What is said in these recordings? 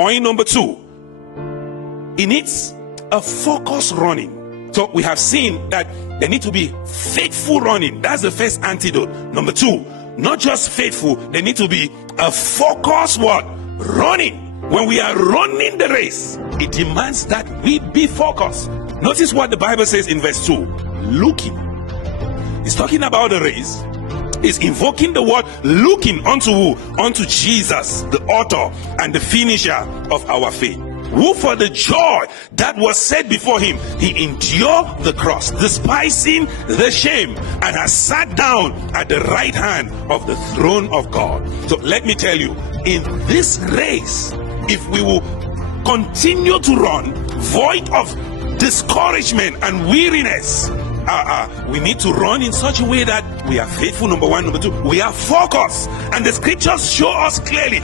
Point number 2, it needs a focus running. So we have seen that there need to be faithful running. That's the first antidote. Number 2, not just faithful, there need to be a focus what? Running. When we are running the race, it demands that we be focused. Notice what the Bible says in verse 2. Looking. It's talking about the race. It's invoking the word looking unto who? Unto Jesus, the author and the finisher of our faith, who for the joy that was set before him, he endured the cross, despising the shame, and has sat down at the right hand of the throne of God. So let me tell you, in this race, if we will continue to run void of discouragement and weariness, we need to run in such a way that we are faithful. Number 1. Number 2, we are focused. And the scriptures show us clearly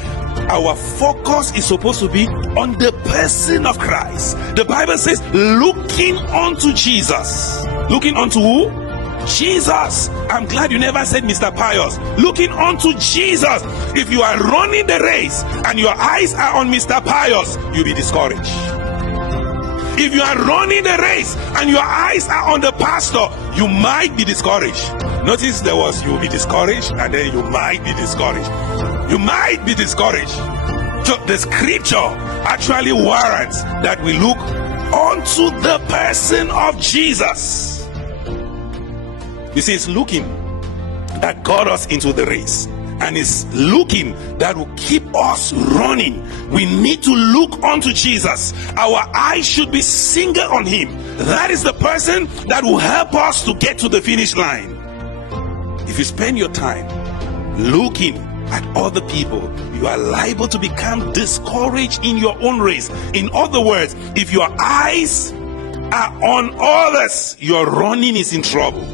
our focus is supposed to be on the person of Christ. The Bible says looking unto Jesus. Looking unto who? Jesus. I'm glad you never said Mr. Pius. Looking unto Jesus. If you are running the race and your eyes are on Mr. Pius, you'll be discouraged. If you are running the race and your eyes are on the pastor, you might be discouraged. Notice there was you'll be discouraged and then you might be discouraged. You might be discouraged. So the scripture actually warrants that we look unto the person of Jesus. You see, it's looking that got us into the race, and it's looking that will keep us running. We need to look unto Jesus. Our eyes should be single on him. That is the person that will help us to get to the finish line. If you spend your time looking at other people, you are liable to become discouraged in your own race. In other words, if your eyes are on others, your running is in trouble.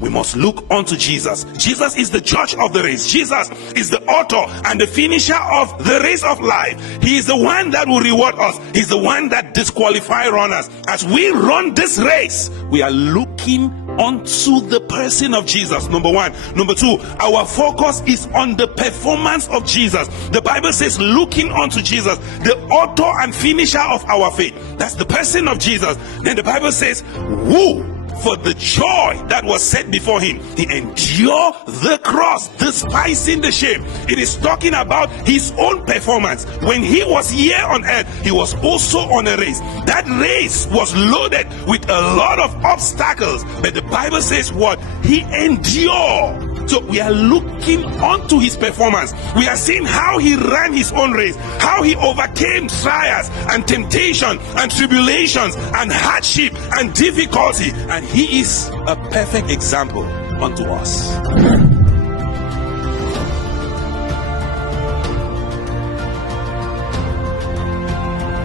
We must look unto Jesus. Jesus is the judge of the race. Jesus is the author and the finisher of the race of life. He is the one that will reward us. He's the one that disqualifies runners. As we run this race, we are looking unto the person of Jesus. Number 1. Number 2, our focus is on the performance of Jesus. The Bible says looking unto Jesus, the author and finisher of our faith. That's the person of Jesus. Then the Bible says, who for the joy that was set before him, he endured the cross, despising the shame. It is talking about his own performance. When he was here on earth, he was also on a race. That race was loaded with a lot of obstacles, but the Bible says what? He endured. So we are looking onto his performance. We are seeing how he ran his own race, how he overcame trials and temptation and tribulations and hardship and difficulty, and he is a perfect example unto us.